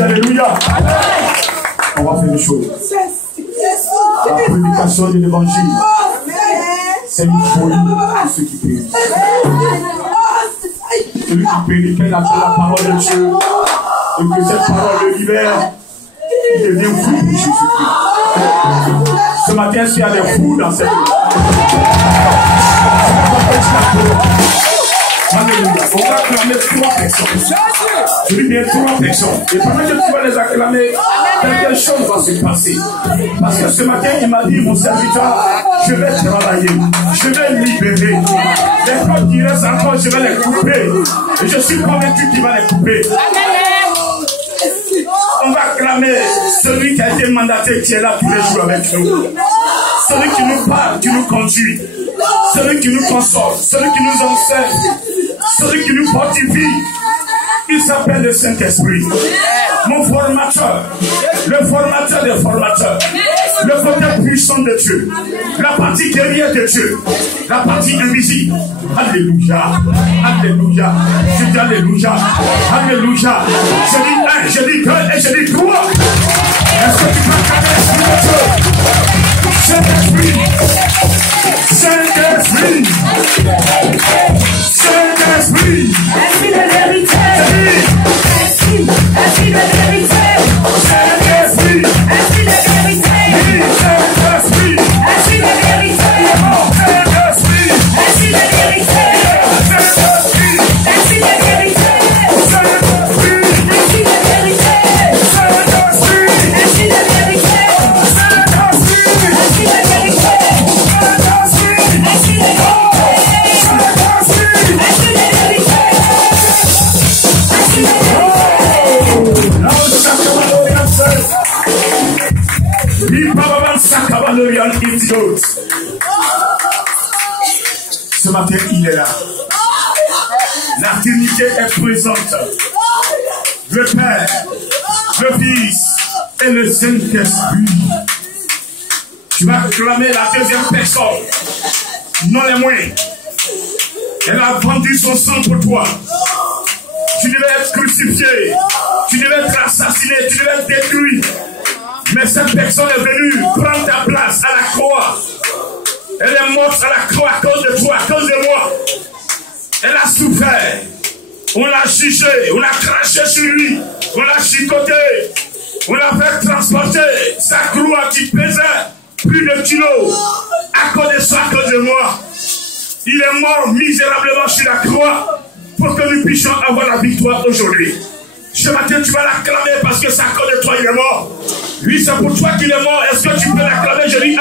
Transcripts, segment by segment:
Alléluia. On va faire une chose. La prédication de l'évangile, c'est une folie pour ceux qui périssent. Celui qui périt, quand il attend la parole de Dieu, et que cette parole le libère, il devient fou pour Jésus-Christ. Ce matin, s'il y a des fous dans cette vie, alléluia. On va acclamer 3 personnes. Je dis bien 3 personnes. Et pendant que tu vas les acclamer, quelque chose va se passer. Parce que ce matin, il m'a dit, mon serviteur, je vais travailler, je vais libérer. Les cordes qui restent encore, je vais les couper. Et je suis convaincu qu'il va les couper. On va acclamer celui qui a été mandaté, qui est là tous les jours avec nous. Celui qui nous parle, qui nous conduit. Celui qui nous console, celui qui nous enseigne, celui qui nous fortifie. Il s'appelle le Saint-Esprit. Mon formateur, le formateur des formateurs, le côté puissant de Dieu, la partie guerrière de Dieu, la partie invisible. Alléluia, alléluia, je dis alléluia, alléluia. Je dis 1, je dis 2 et je dis 3. Est-ce que tu peux acclamer l'Esprit de Dieu? Saint-Esprit, Saint-Esprit, Saint-Esprit, Esprit de vérité, Esprit de vérité, Saint-Esprit, Esprit de vérité, Saint-Esprit, Esprit de vérité, Saint-Esprit, Esprit de vérité, Saint-Esprit, Esprit de vérité, Saint-Esprit, Esprit de vérité, Saint-Esprit, Esprit de vérité. Ce matin, il est là. La Trinité est présente. Le Père, le Fils et le Saint-Esprit. Tu vas acclamer la deuxième personne, non les moyens. Elle a vendu son sang pour toi. Tu devais être crucifié, tu devais être assassiné, tu devais être détruit. Mais cette personne est venue prendre ta place à la croix. Elle est morte à la croix à cause de toi, à cause de moi. Elle a souffert. On l'a jugé, on l'a craché sur lui, on l'a chicoté, on l'a fait transporter sa croix qui pesait plus de kilos à cause de ça, à cause de moi. Il est mort misérablement sur la croix pour que nous puissions avoir la victoire aujourd'hui. Ce matin, tu vas l'acclamer parce que c'est à cause de toi il est mort. Lui, c'est pour toi qu'il est mort. Est-ce que tu peux l'acclamer? Je dis 1,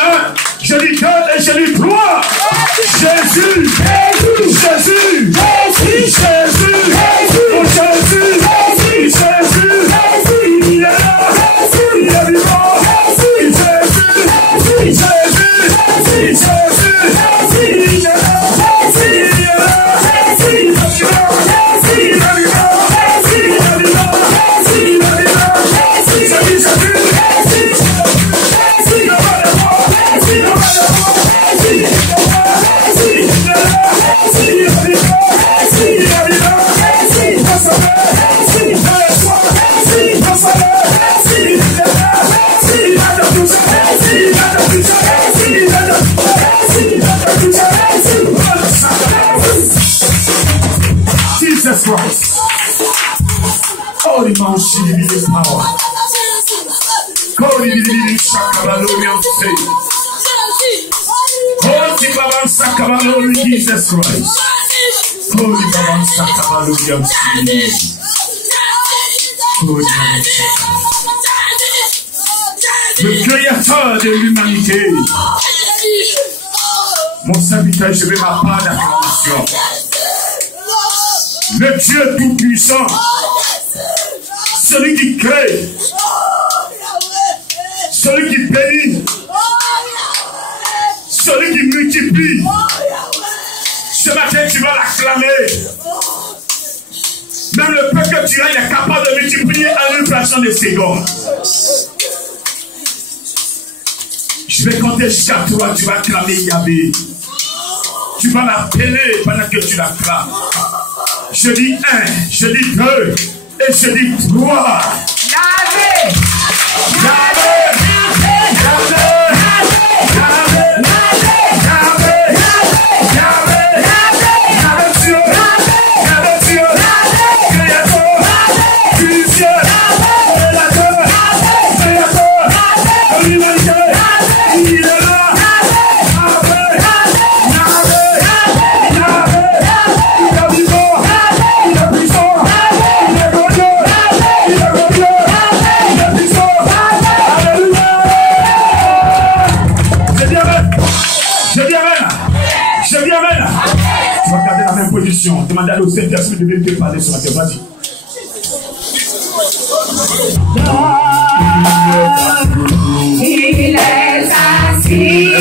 je dis 2 et je dis 3. Jésus, Jésus, Jésus, Jésus, Jésus, oh Jésus, Jésus, Jésus, il est là, il est vivant, Jésus, Jésus, Jésus, Jésus, il est là, il est là, il est là, Jesus Christ. Holy Mountain, the power. Holy Shakabalorian faith. Holy Baban Sakabalori, Jesus Christ. Holy Baban Sakabalorian faith. Le créateur de l'humanité. Mon serviteur, je vais ma part d'acclamation. Le Dieu tout-puissant, celui qui crée, celui qui bénit, celui qui multiplie. Ce matin, tu vas l'acclamer. Même le peu que tu as, il est capable de multiplier en une fraction de seconde. Je Je vais compter jusqu'à 3, tu vas clamer Yahvé. Tu vas l'appeler pendant que tu l'acclames. Je dis 1, je dis 2, et je dis 3. Yahvé! Yahvé! Demandez au Saint-Esprit de venir te parler ce matin. Vas-y. Il est assis.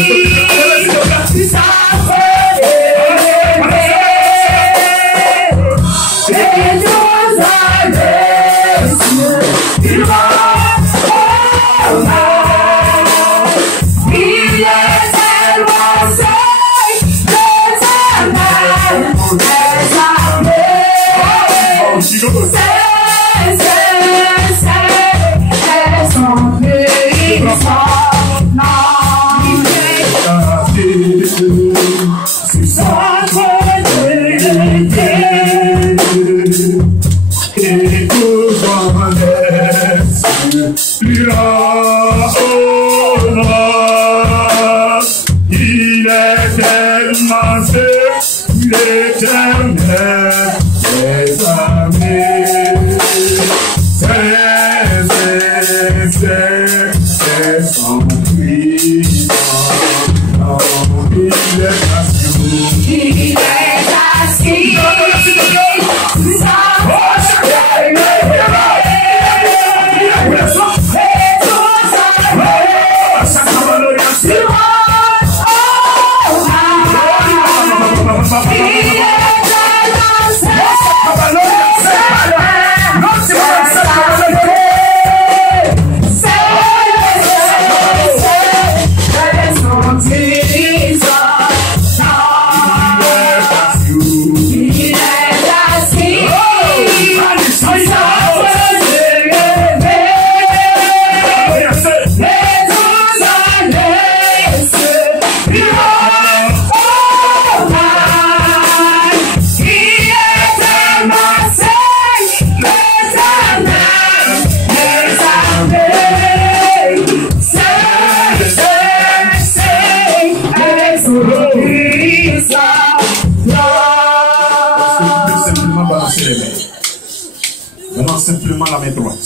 Simplement la main droite.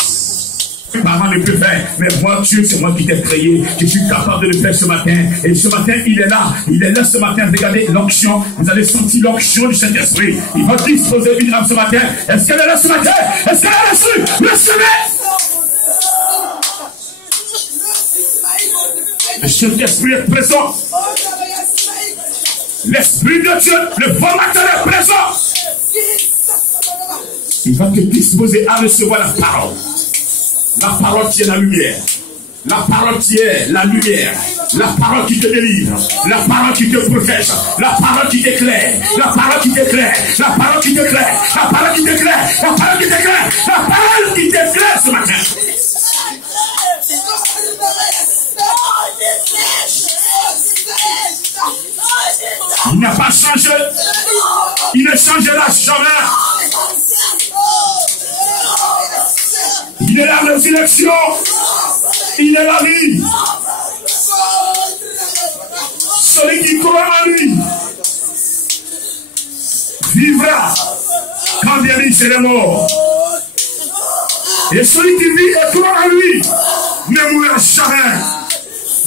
Mes parents ne peuvent faire, mais moi, Dieu, c'est moi qui t'ai créé. Je suis capable de le faire ce matin. Et ce matin, il est là. Il est là ce matin. Regardez l'onction. Vous allez sentir l'onction du Saint-Esprit. Il va disposer une âme ce matin. Est-ce qu'elle est là ce matin? Est-ce qu'elle est reçue? Le Saint-Esprit est présent. L'Esprit de Dieu, le formateur est présent. Il va te disposer à recevoir la parole. La parole qui est la lumière. La parole qui est la lumière. La parole qui te délivre. La parole qui te protège. La parole qui t'éclaire. La parole qui t'éclaire. La parole qui t'éclaire. La parole qui t'éclaire. La parole qui t'éclaire. La parole qui t'éclaire ce matin. Il n'a pas changé. Il ne changera jamais. Il est la résurrection. Il est la vie. Celui qui croit en lui vivra quand bien il sera mort. Et celui qui vit et croit en lui ne mourra jamais.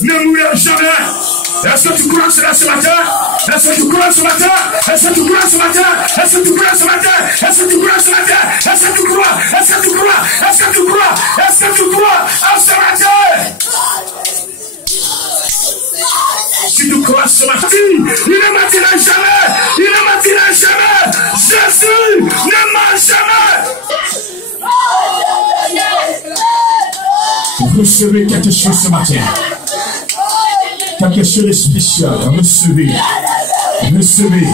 Ne mourra jamais. Est-ce que tu crois cela ce matin? Est-ce que tu crois ce matin? Est-ce que tu crois ce matin? Est-ce que tu crois ce matin? Est-ce que tu crois ce matin? Est-ce que tu crois? Est-ce que tu crois? Est-ce que tu crois? Est-ce que tu crois à ce matin? Si tu crois ce matin, il ne mentira jamais. Il ne mentira jamais. Jésus ne ment jamais. Vous recevez quelque chose ce matin. quelque chose de spécial. Recevez. Recevez.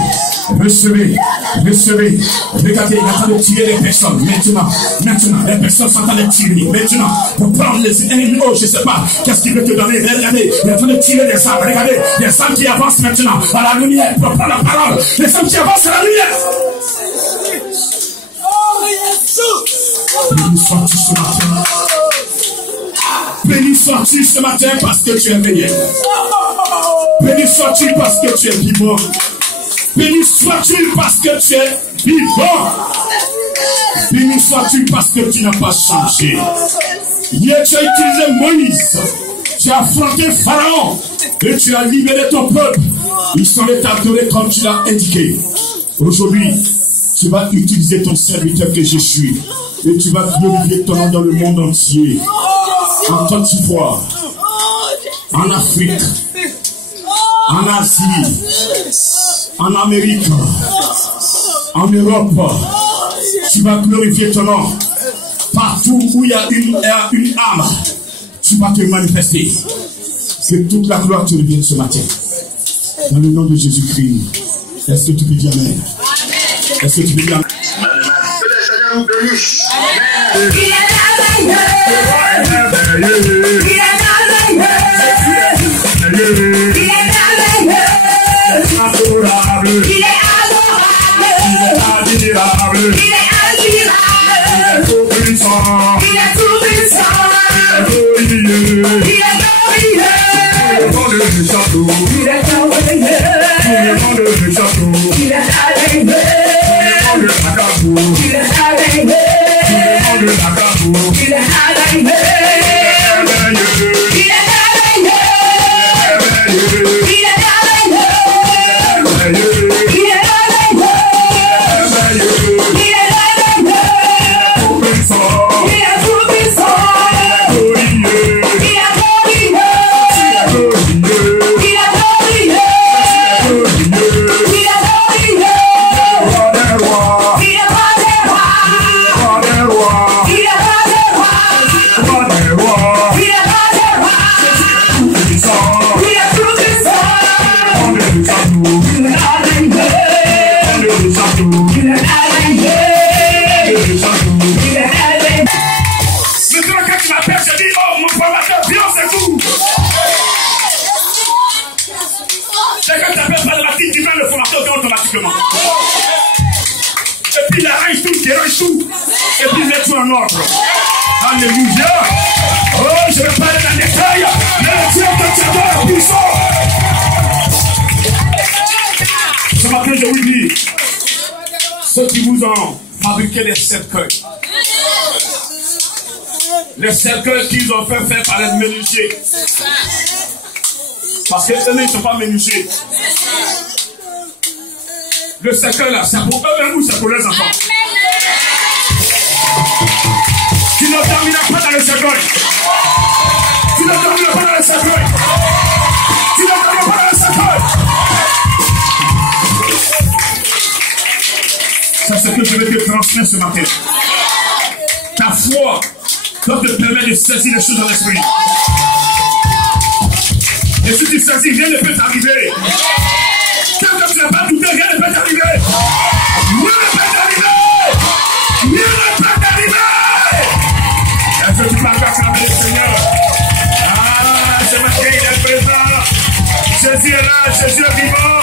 Recevez. Recevez. Regardez, il est en train de tirer les personnes. Maintenant, les personnes sont en train de tirer. Maintenant, pour prendre les oh, je ne sais pas, qu'est-ce qu'il veut te donner. Regardez, il est en train de tirer des âmes. Regardez, les âmes qui avancent maintenant à la lumière pour prendre la parole. Les âmes qui avancent à la lumière. Béni sois-tu ce matin. Béni sois-tu ce matin parce que tu es meilleur. Béni sois-tu parce que tu es vivant. Béni sois-tu parce que tu es vivant. Béni sois-tu parce que tu n'as pas changé. Hier tu as utilisé Moïse. Tu as affronté Pharaon. Et tu as libéré ton peuple. Ils sont rétablis comme tu l'as indiqué. Aujourd'hui, tu vas utiliser ton serviteur que je suis. Et tu vas glorifier ton nom dans le monde entier. En Côte d'Ivoire, en Afrique, en Asie, en Amérique, en Europe. Tu vas glorifier ton nom. Partout où il y a une âme, tu vas te manifester. Que toute la gloire te revienne ce matin. Dans le nom de Jésus-Christ. Est-ce que tu peux dire Amen? Est-ce que tu peux dire Amen? Que le Seigneur nous bénisse. Adorable. Il est adorable. Il est admirable. Il est admirable. Il est tout puissant. Il est tout puissant. Il est glorieux. Il est glorieux. Dans le château. Il est glorieux. Dans le château. Il est merveilleux. Dans le macabou. Il est merveilleux. Dans le macabou. Il est merveilleux. Il est merveilleux. Il est et puis il arrange tout, il arrange tout, et puis il met tout en ordre. Alléluia. Oh, je vais parler dans les détail. Le Dieu que tu adores est puissant. Ce matin, je vous dis, ceux qui vous ont fabriqué les cercueils, qu'ils ont fait faire par les menuisiers, parce que eux, ils ne sont pas menuisiers. Le cercueil là, c'est pour eux-mêmes ou c'est pour leurs enfants? Tu ne dormiras pas dans le cercueil. Tu ne dormiras pas dans le cercueil. Tu ne dormiras pas dans le cercueil. C'est ce que je vais te transmettre ce matin. Ta foi doit te permettre de saisir les choses dans l'esprit. Et si tu saisis, rien ne peut t'arriver. Quand tu n'as pas douté, rien ne peut t'arriver. Rien ne peut t'arriver. Rien ne peut t'arriver. Est-ce que tu peux acclamer le Seigneur? Ah, ce matin, il est présent. Jésus est là, Jésus est vivant.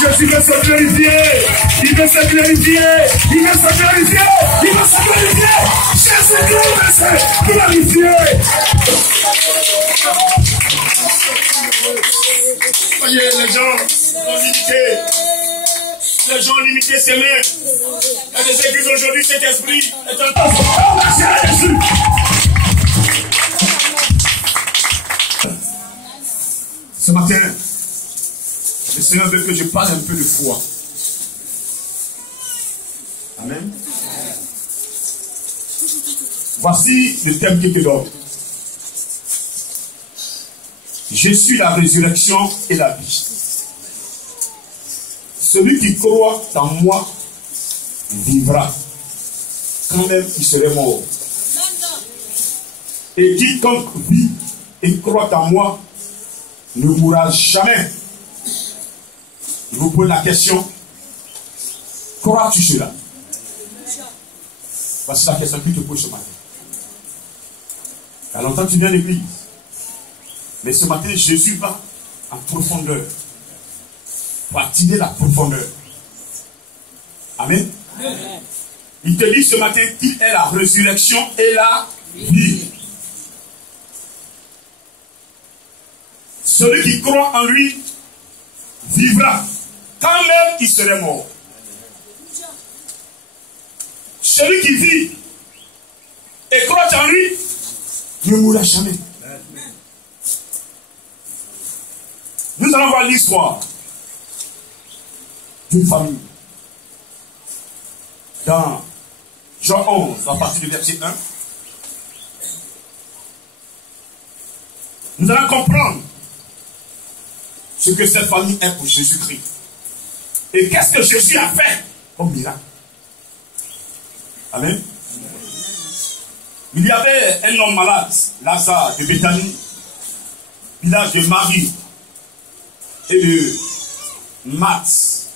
Jésus veut se glorifier. Il veut se glorifier. Il veut se glorifier. Il veut se glorifier. Jésus veut se glorifier. Voyez, les gens ont limité. Les gens ont limité ses mains. Il y a des églises aujourd'hui, cet esprit est en train de ce matin, le Seigneur veut que je parle un peu de foi. Amen. Voici le thème qui te donne. Je suis la résurrection et la vie. Celui qui croit en moi vivra, quand même il serait mort. Et quiconque vit et croit en moi ne mourra jamais. Je vous pose la question, crois-tu cela? Voici la question que tu te poses ce matin. Il y a longtemps tu viens à l'église. Mais ce matin, Jésus va en profondeur. Pour attirer la profondeur. Amen. Amen. Il te dit ce matin qu'il est la résurrection et la vie. Celui qui croit en lui vivra quand même il serait mort. Celui qui vit et croit en lui ne mourra jamais. Nous allons voir l'histoire d'une famille. Dans Jean 11, à partir du verset 1, nous allons comprendre ce que cette famille est pour Jésus-Christ. Et qu'est-ce que Jésus a fait comme miracle. Amen. Il y avait un homme malade, Lazare de Béthanie, village de Marie et de Marthe,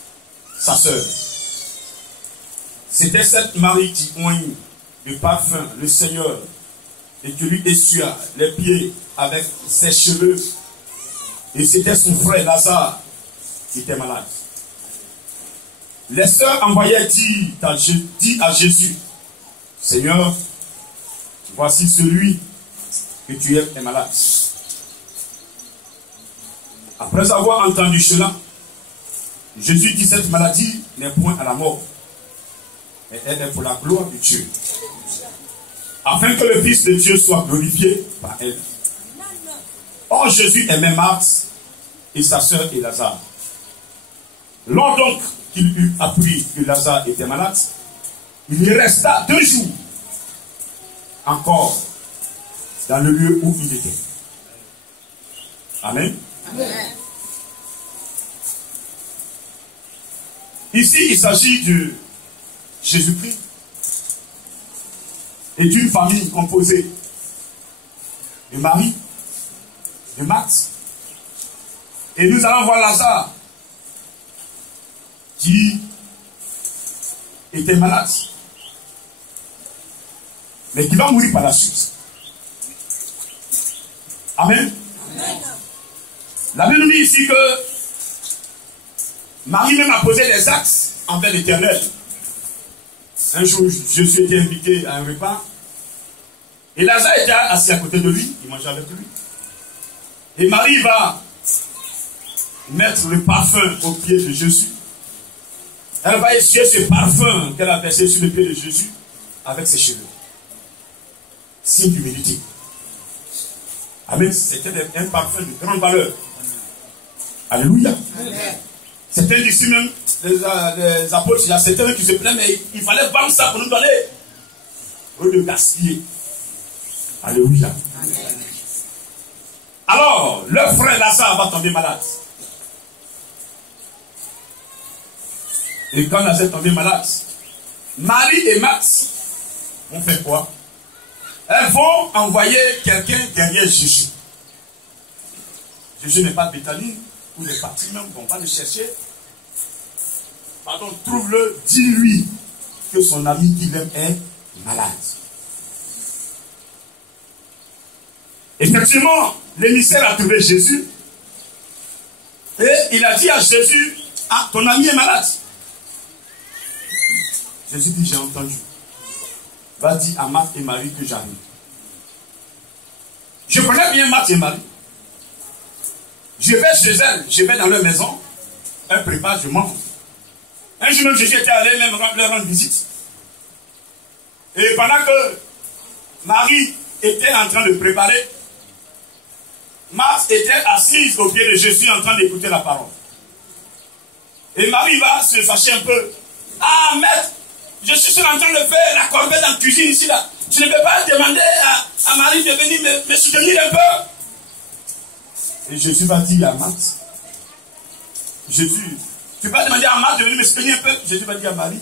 sa sœur. C'était cette Marie qui oigne le parfum, le Seigneur, et qui lui essuia les pieds avec ses cheveux. Et c'était son frère Lazare qui était malade. Les sœurs envoyaient dire à Jésus, Seigneur, voici celui que tu aimes est malade. Après avoir entendu cela, Jésus dit, cette maladie n'est point à la mort, mais elle est pour la gloire de Dieu, afin que le Fils de Dieu soit glorifié par elle. Or Jésus aimait Marthe et sa sœur et Lazare. Lors donc qu'il eut appris que Lazare était malade, il y resta 2 jours encore dans le lieu où il était. Amen. Amen. Ici, il s'agit de Jésus-Christ et d'une famille composée de Marie, de Marthe, et nous allons voir Lazare qui était malade, mais qui va mourir par la suite. Amen. Amen. La Bible dit ici que Marie même a posé les actes envers l'Éternel. Un jour, Jésus était invité à un repas. Et Lazare était assis à côté de lui. Il mangeait avec lui. Et Marie va mettre le parfum au pied de Jésus. Elle va essuyer ce parfum qu'elle a versé sur le pied de Jésus avec ses cheveux. Signe d'humilité. Amen. C'était un parfum de grande valeur. Alléluia. Amen. Certains d'ici même, les apôtres, il y a certains qui se plaignent, mais il fallait vendre ça pour nous donner. Au lieu de gaspiller. Alléluia. Amen. Alors, leur frère Lazare va tomber malade. Et quand Lazare est tombé malade, Marie et Marthe vont faire quoi? Elles vont envoyer quelqu'un derrière Jésus. Jésus n'est pas Béthanie, où les partis même ne vont pas le chercher. Pardon, trouve-le, dis-lui que son ami qu'il aime est malade. Effectivement, l'émissaire a trouvé Jésus et il a dit à Jésus, ah, ton ami est malade. Jésus dit, j'ai entendu. Va dire à Marthe et Marie que j'arrive. Je connais bien Marthe et Marie. Je vais chez elles, je vais dans leur maison. Elles préparent, je mange. Un jour même, Jésus était allé même leur rendre visite. Et pendant que Marie était en train de préparer, Marthe était assise au pied de Jésus en train d'écouter la parole. Et Marie va se fâcher un peu. Ah, maître, je suis en train de faire la corvée dans la cuisine ici, là. Tu ne peux pas demander à Marie de venir me soutenir un peu. Et Jésus va dire à Marthe, Jésus, tu vas demander à Marthe de venir me soutenir un peu. Jésus va dire à Marie,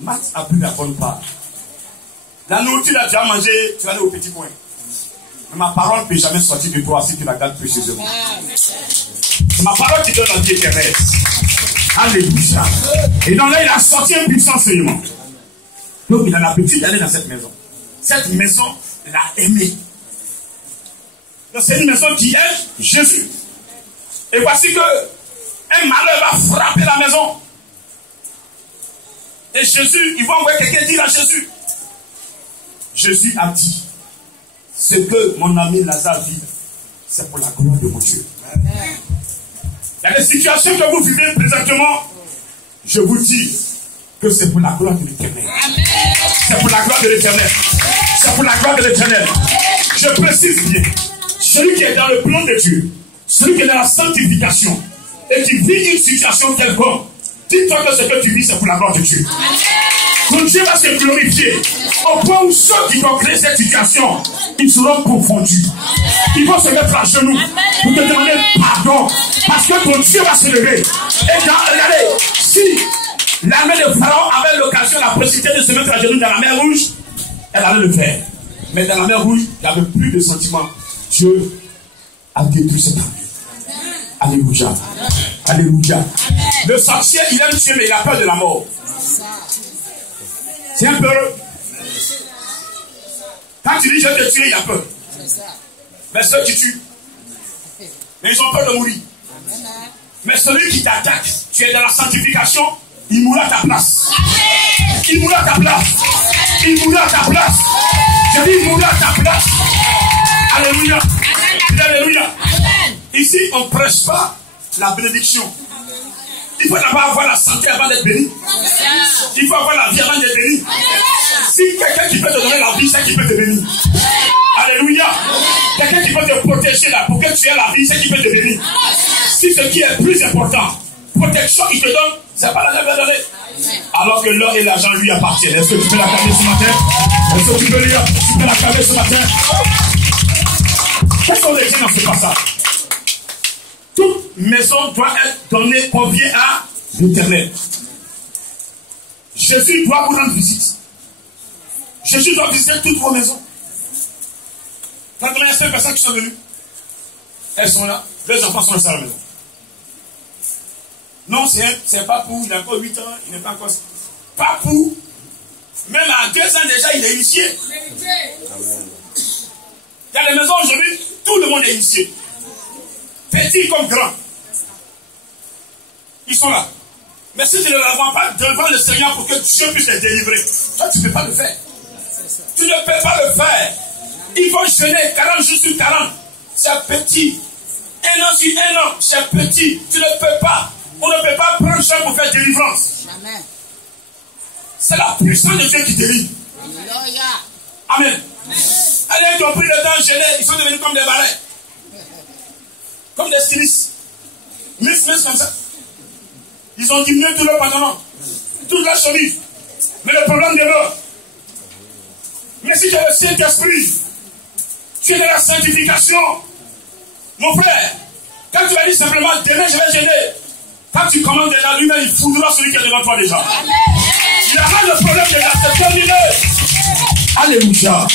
Marthe a pris la bonne part. La nourriture, là, tu as mangé, tu vas aller au petit coin. Ma parole ne peut jamais sortir de toi si tu la gardes précieusement. C'est ma parole qui donne la vie éternelle. Alléluia. Et donc là, il a sorti un puissant enseignement. Donc il a l'habitude d'aller dans cette maison. Cette maison, il a aimé. Donc c'est une maison qui aime Jésus. Et voici que un malheur va frapper la maison. Et Jésus, ils vont envoyer quelqu'un dire à Jésus. Jésus a dit, ce que mon ami Lazare vit, c'est pour la gloire de mon Dieu. Il y a des situations que vous vivez présentement, je vous dis que c'est pour la gloire de l'Éternel. C'est pour la gloire de l'Éternel. C'est pour la gloire de l'Éternel. Je précise bien, celui qui est dans le plan de Dieu, celui qui est dans la sanctification, et qui vit une situation quelconque, dis-toi que ce que tu vis, c'est pour la gloire de Dieu. Donc Dieu va se glorifier au point où ceux qui vont créer cette situation, ils seront confondus. Ils vont se mettre à genoux pour te demander pardon, parce que ton Dieu va se lever. Et quand, regardez, si l'armée de Pharaon avait l'occasion, la possibilité de se mettre à genoux dans la mer Rouge, elle allait le faire. Mais dans la mer Rouge, il n'y avait plus de sentiments. Dieu a détruit cette armée. Alléluia. Alléluia. Le sorcier, il aime tuer, mais il a peur de la mort. C'est un peu. Quand tu dis je vais te tuer, il a peur. Mais ceux qui tuent, mais ils ont peur de mourir. Mais celui qui t'attaque, tu es dans la sanctification, il mourra à ta place. Il mourra à ta place. Il mourra à ta place. Je dis il mourra à ta place. Alléluia. Alléluia. Ici, on ne prêche pas la bénédiction. Il faut d'abord avoir la santé avant d'être béni. Il faut avoir la vie avant d'être béni. Si quelqu'un qui peut te donner la vie, c'est qui peut te bénir. Alléluia. Quelqu'un qui peut te protéger là pour que tu aies la vie, c'est qui peut te bénir. Si ce qui est plus important, protection qu'il te donne, c'est pas la même donner. Alors que l'or et l'argent lui appartiennent. Est-ce que tu peux l'accaber ce matin? Est-ce que tu peux l'accaber ce matin? Qu'est-ce qu'on dit dans ce passage? Toute maison doit être donnée, conviée à l'Éternel. Jésus doit vous rendre visite. Jésus doit visiter toutes vos maisons. Quand il y a 5 personnes qui sont venues, elles sont là, les enfants sont à la maison. Non, c'est pas pour, il a encore 8 ans, il n'est pas encore. Pas pour. Même à 2 ans déjà, il est initié. Il y a des maisons aujourd'hui, tout le monde est initié. Petit comme grand. Ils sont là. Mais si tu ne les vois pas devant le Seigneur pour que Dieu puisse les délivrer, toi tu ne peux pas le faire. Tu ne peux pas le faire. Ils vont jeûner 40 jours sur 40. C'est petit. 1 an sur 1 an, c'est petit. Tu ne peux pas. On ne peut pas prendre ça pour faire délivrance. Amen. C'est la puissance de Dieu qui délivre. Amen. Allez, ils ont pris le temps jeûner, ils sont devenus comme des balais. Comme des stylistes. Miss comme ça. Ils ont diminué tout leur pantalon. Toute la chemise. Mais le problème demeure. Mais si tu as le Saint-Esprit, tu es dans la sanctification. Mon frère, quand tu vas dire simplement, demain je vais gêner. Quand tu commandes déjà, lui-même, il foudra celui qui est devant toi déjà. Il n'y a pas de problème déjà, c'est terminé. Alléluia.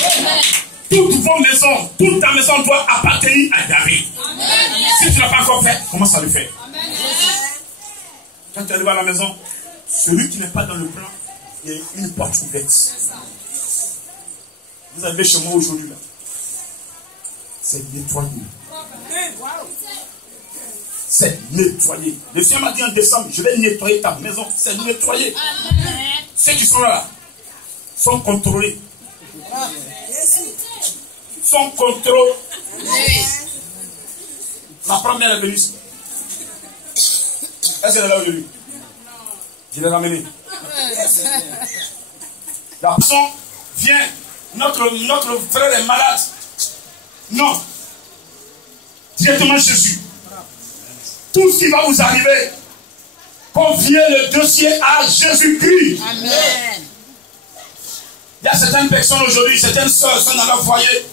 Toutes vos maisons, toute ta maison doit appartenir à David. Si tu n'as pas encore fait, commence à le faire. Quand tu arrives à la maison, celui qui n'est pas dans le plan, il y a une porte ouverte. Vous arrivez chez moi aujourd'hui là. C'est nettoyé. C'est nettoyé. Le Seigneur m'a dit en décembre, je vais nettoyer ta maison. C'est nettoyé. Ceux qui sont là sont contrôlés. Sont contrôlés. Ma première est venue. Est-ce qu'elle est là aujourd'hui? Je l'ai ramenée. La personne vient. Notre frère est malade. Non. Directement Jésus. Tout ce qui va vous arriver, confiez le dossier à Jésus-Christ. Amen. Il y a certaines personnes aujourd'hui, certaines soeurs sont dans leur foyer.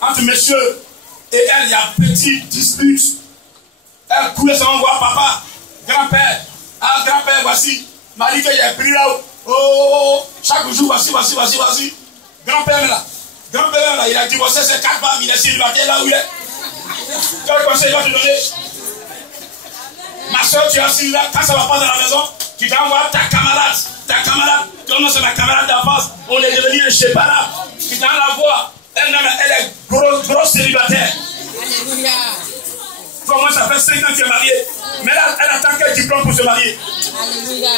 Entre messieurs et elle, il y a petite dispute. Elle coule sans voir papa, grand-père. Ah, grand-père, voici. Marie, qu'il y a pris là. Oh, chaque jour, voici. Grand-père est là. Grand-père, là, il a divorcé ses 4 femmes, il est célibataire là où il est. Quel conseil il va te donner? Ma soeur, tu es assise là, quand ça va pas dans la maison, tu t'envoies ta camarade, comment c'est ma camarade d'enfance, on est devenu inséparable. Tu t'en la vois, elle-même, elle est grosse célibataire. Alléluia. Comment ça fait 5 ans que tu es marié, mais là, elle attend quel diplôme pour se marier? Alléluia.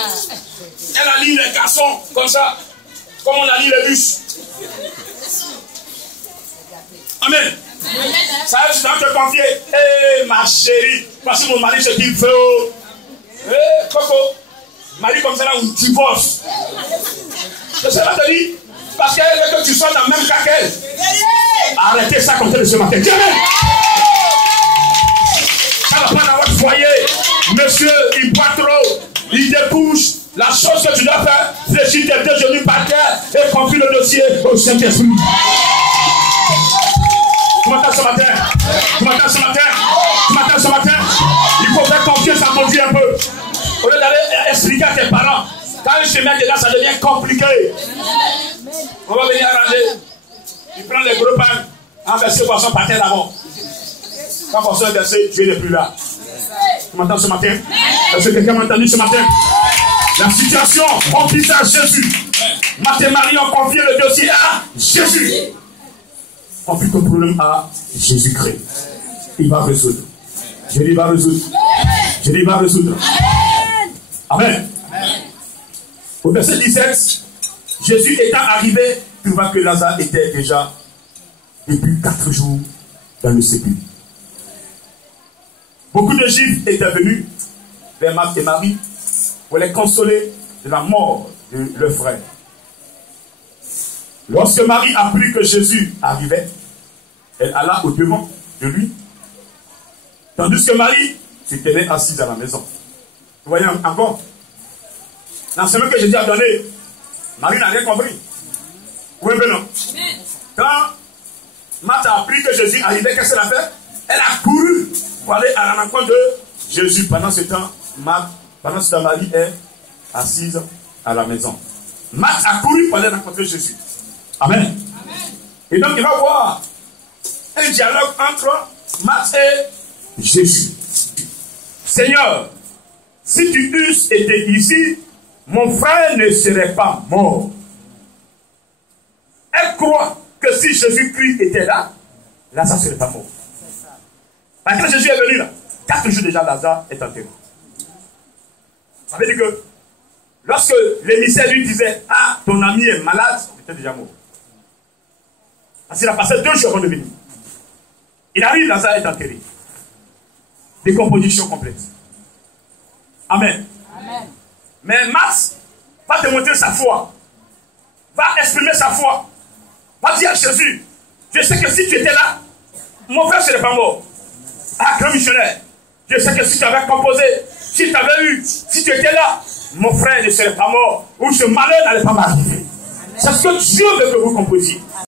Elle a lié les garçons, comme ça, comme on a lié les bus. Amen. Ça veut dire que tu dois te confier. Hé, ma chérie, parce que mon mari, ce qu'il veut. Hé, Coco, mari comme ça, là, on divorce. Je sais pas te dire, parce qu'elle veut que tu sois dans le même cas qu'elle. Arrêtez ça comme tel ce matin. Dis amen. Ça va pas dans votre foyer. Monsieur, il boit trop, il débouche. La chose que tu dois faire, c'est si tu es deux genoux par terre et confie le dossier au Saint-Esprit. Tu m'entends ce matin? Tu m'entends ce matin? Tu m'entends ce matin? Il faut faire confiance à mon Dieu un peu. Au lieu d'aller expliquer à tes parents, quand le chemin est là, ça devient compliqué. On va venir arranger. Il prend les gros pains, enverser poisson par terre d'abord. Quand poisson est versé, Dieu n'est plus là. Tu m'entends ce matin? Est-ce que quelqu'un m'a entendu ce matin? La situation, on dit ça à Jésus. Marthe et Marie ont confié le dossier à Jésus. Confie ton problème à Jésus-Christ. Il va résoudre. Je dis, il va résoudre. Je dis, il va résoudre. Amen. Au verset 17, Jésus étant arrivé, trouva que Lazare était déjà depuis 4 jours dans le sépulcre. Beaucoup de Juifs étaient venus vers Marthe et Marie pour les consoler de la mort de leur frère. Lorsque Marie apprit que Jésus arrivait, elle alla au-devant de lui, tandis que Marie se tenait assise à la maison. Vous voyez encore? L'enseignement que Jésus a donné, Marie n'a rien compris. Oui, mais non. Quand Marthe a appris que Jésus arrivait, qu'est-ce qu'elle a fait? Elle a couru pour aller à la rencontre de Jésus. Pendant ce temps, Marie est assise à la maison. Marthe a couru pour aller rencontrer Jésus. Amen. Amen. Et donc, il va voir un dialogue entre Marthe et Jésus. Seigneur, si tu eusses été ici, mon frère ne serait pas mort. Elle croit que si Jésus-Christ était là, Lazare ne serait pas mort. Parce que Jésus est venu là, 4 jours déjà, Lazare est enterré. Ça veut dire que lorsque l'émissaire lui disait, ah, ton ami est malade, il était déjà mort. Parce qu'il a passé 2 jours avant de venir. Il arrive, Lazare est enterré. Décomposition complète. Amen. Amen. Mais Marthe va démontrer sa foi. Va exprimer sa foi. Va dire à Jésus, je sais que si tu étais là, mon frère ne serait pas mort. Ah, grand missionnaire, je sais que si tu avais composé, si tu avais eu, si tu étais là, mon frère ne serait pas mort. Ou ce malheur n'allait pas m'arriver. C'est ce que Dieu veut que vous composiez.